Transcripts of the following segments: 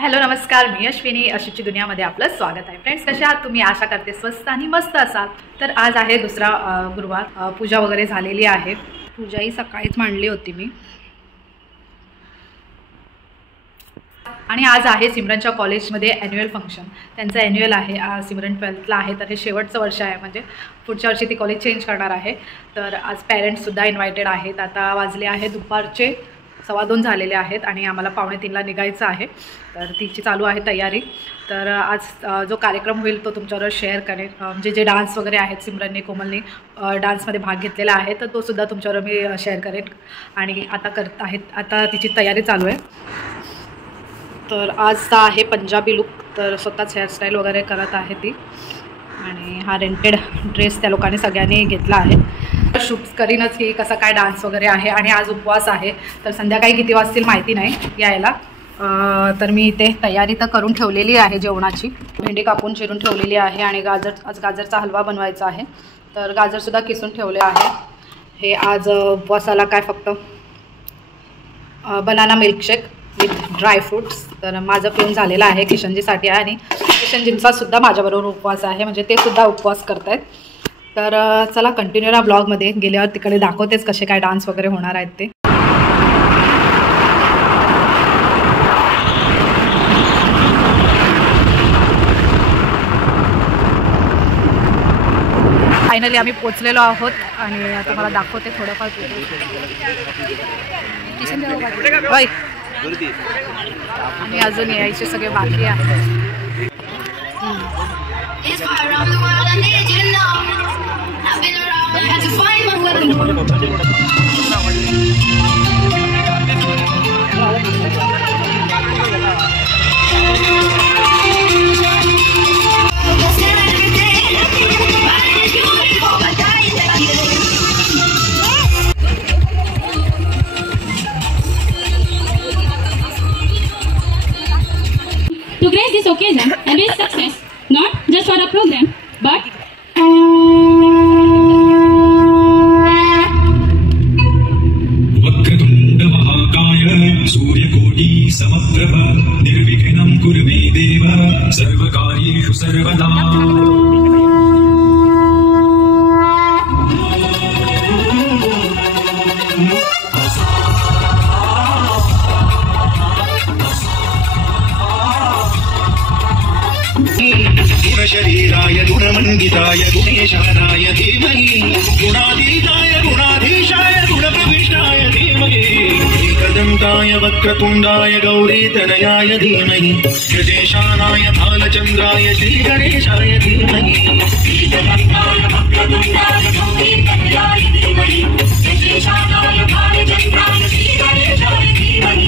हॅलो नमस्कार, मी अश्विनी. अशीची दुनियामध्ये आपलं स्वागत आहे. फ्रेंड्स, कशा आहात तुम्ही? आशा करते स्वस्त आणि मस्त असाल. तर आज आहे दुसरा गुरुवार. पूजा वगैरे झालेली आहे. पूजाही सकाळीच मांडली होती मी. आणि आज आहे सिमरनच्या कॉलेजमध्ये ॲन्युअल फंक्शन. त्यांचं ॲन्युअल आहे. सिमरन 12thला आहे, तर हे शेवटचं वर्ष आहे. म्हणजे पुढच्या वर्षी ती कॉलेज चेंज करणार आहे. तर आज पेरेंट्ससुद्धा इन्व्हायटेड आहेत. आता वाजले आहे दुपारचे 2:15 झालेले आहेत आणि आम्हाला 2:45ला निघायचं आहे. तर तिची चालू आहे तयारी. तर आज जो कार्यक्रम होईल तो तुमच्याबरोबर शेअर करेन. म्हणजे जे डान्स वगैरे आहेत, सिमरनने कोमलने डान्समध्ये भाग घेतलेला आहे, तर तो सुद्धा तुमच्याबरोबर मी शेअर करेन. आणि आता तिची तयारी चालू आहे. तर आजचा आहे पंजाबी लुक. तर स्वतःच हेअरस्टाईल वगैरे करत आहे ती. आणि हा रेंटेड ड्रेस त्या लोकांनी सगळ्यांनी घेतला आहे. शूट करीनच की कसा काय डान्स वगैरे आहे. आणि आज उपवास आहे, तर संध्याकाळी किती वाजतील माहिती नाही यायला. तर मी इथे तयारी तर करून ठेवलेली आहे जेवणाची. भेंडी कापून चिरून ठेवलेली आहे. आणि आज गाजरचा हलवा बनवायचा आहे, तर गाजरसुद्धा किसून ठेवले आहे. हे आज उपवासाला काय फक्त बनाना मिल्कशेक विथ ड्रायफ्रूट्स. तर माझं पिऊन झालेलं आहे. किशनजीसाठी आहे आणि किशनजींचा सुद्धा माझ्याबरोबर उपवास आहे, म्हणजे ते सुद्धा उपवास करत आहेत. तर चला कंटिन्यू या ब्लॉगमध्ये. गेल्यावर तिकडे दाखवतेच कसे काय डान्स वगैरे होणार आहेत ते. फायनली आम्ही पोचलेलो आहोत आणि तुम्हाला दाखवते थोडंफार. आणि अजून यायचे सगळे बाकी आहे. To grace this occasion and with success, not just for a program, but Vakratunda महाकाय सूर्यकोटि समप्रभ निर्विघ्नं कुरु मे देव सर्वकार्येषु सर्वदा. गुणशरीराय गुणमण्डिताय गुणेशानाय धीमहि गुणातीताय गुणाधीशाय गुणप्रविष्टाय धीमहि एकदन्ताय वक्रतुण्डाय गौरीतनयाय धीमहि गजेशानाय भालचन्द्राय श्रीगणेशाय धीमहि एकदन्ताय वक्रतुण्डाय गौरीतनयाय धीमहि गजेशानाय भालचन्द्राय श्रीगणेशाय धीमहि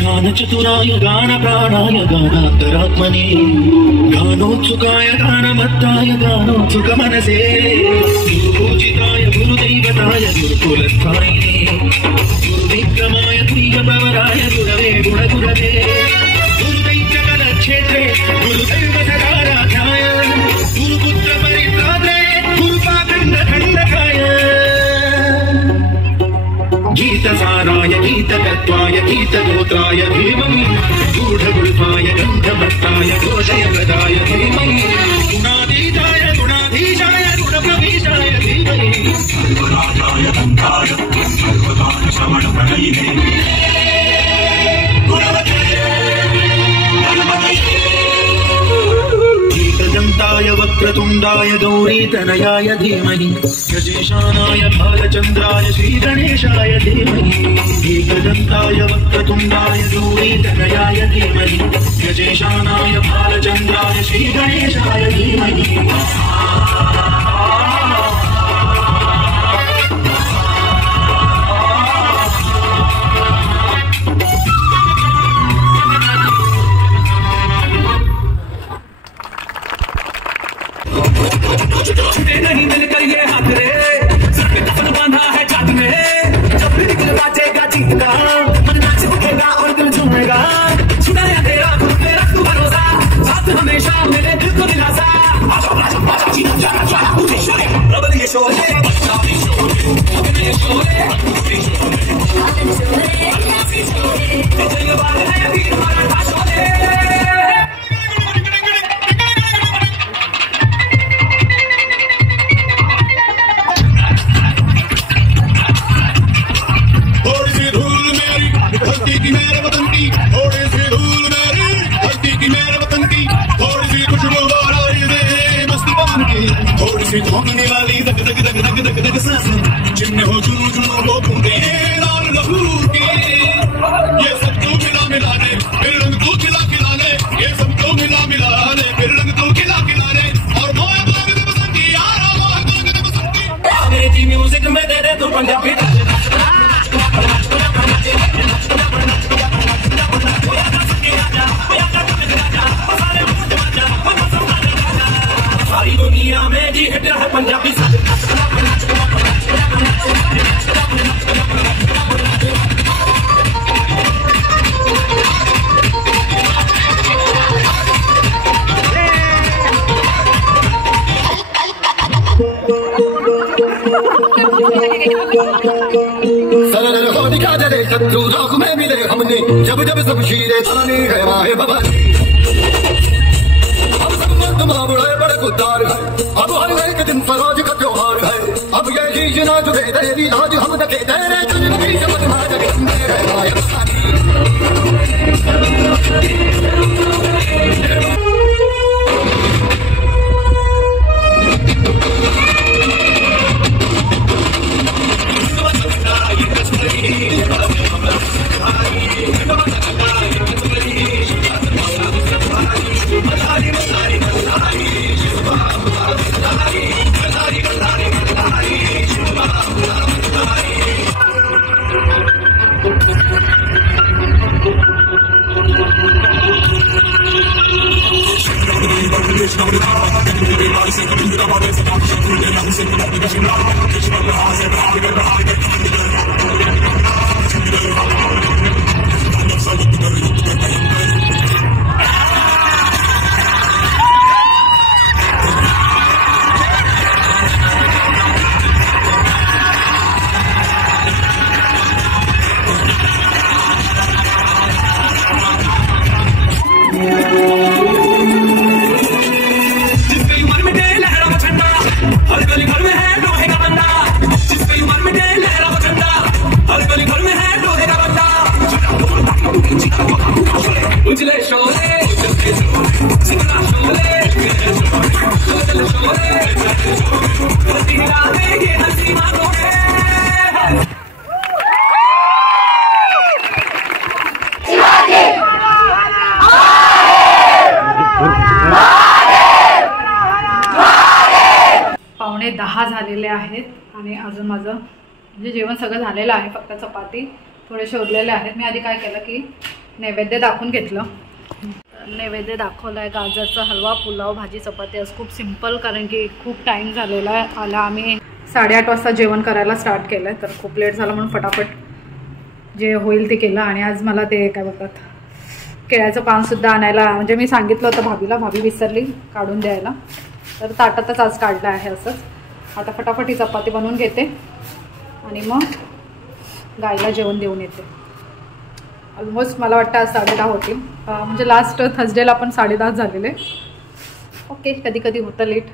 गानचतुराय गानप्राणाय गानान्तरात्मने गानोत्सुकाय गानमत्ताय गानोत्सुकमनसे गुरुपूजिताय गुरुदैवताय गुरुकुलस्थायिने गुरुविक्रमाय तुल्यप्रवराय गुरवे गुणगुरवे गुरुदैत्यकलक्षेत्रे गुरुदैवसदाराध्याय गुरुपुत्रपरित्रात्रे गुरुपाखण्डखण्डकाय गीतसाराय गीतकत्वाय गीतगोत्राय धीमहि गूढगुल्फाय गन्धमत्ताय घोषयप्रदाय धीमहि गुणातीताय गुणाधीशाय गुणप्रवीशाय धीमहि सर्वराजाय गन्धाय सर्वदान श्रवणप्रणयिने गुणवते गणपतये एकदन्ताय वक्रतुण्डाय गौरीतनयाय धीमहि गजेशानाय भालचन्द्राय श्रीगणेशाय धीमहि एकदन्ताय वक्रतुण्डाय गौरीतनयाय धीमहि गजेशानाय भालचन्द्राय श्रीगणेशाय धीमहि. छूटे नहीं मिलकर ये हाथ रे, सर पे कफन बांधा है जात में, जब भी दिल बाजेगा जीत का, मन नाच उठेगा और दिल झूमेगा, छुड़ाया तेरा खुद पे रख तू भरोसा, साथ हमेशा मेरे दिल को दिलासा. होने वाली धक धक धक धक धक धक सांसें जिनमें हो जुनू जुनू वो बूंदे लाल लहू के ये सब तो मिला मिला ले फिर रंग तो खिला खिला ले ये सब तो मिला मिला ले फिर रंग तो खिला खिला ले और मोए बाग दे बसंती यारा मोए बाग दे बसंती अंग्रेजी म्यूजिक में दे दे तू पंजाबी सारी दुनिया में जी हिट है पंजाबी दिखा दे शत्रु राख में मिले हमने जब जब सब शीरे थाने है वाहे भवानी अब सब मर्द मामले बड़े खुदार है अब हर एक दिन फरोज का त्योहार है अब ये शीश ना जुड़े तेरी लाज हम दके तेरे तुझ की समझ में जग मेरे वाहे पावणे 10 झालेले आहेत आणि अजून माझं म्हणजे जेवण सगळं झालेलं आहे. फक्त चपाती थोडेसे उरलेले आहेत. मी आधी काय केलं की नैवेद्य दाखवून घेतलं. नैवेद्य दाखवलं आहे गाजरचा हलवा, पुलाव, भाजी, चपाती. आज खूप सिंपल कारण की खूप टाईम झालेला आहे. आला आम्ही 8:30 वाजता जेवण करायला स्टार्ट केलं आहे तर खूप लेट झालं म्हणून फटाफट जे होईल ते केलं. आणि आज मला ते काय बोलतात केळ्याचं पानसुद्धा आणायला म्हणजे मी सांगितलं होतं भाभीला, भाभी विसरली काढून द्यायला तर ताटातच आज काढलं आहे. असंच आता फटाफट ही चपाती बनवून घेते आणि मग गाईला जेवण देऊन येते. ऑलमोस्ट मला वाटतं आज 10:30 होतील म्हणजे लास्ट थर्सडेला पण 10:30 झालेले. ओके, कधी कधी होतं लेट.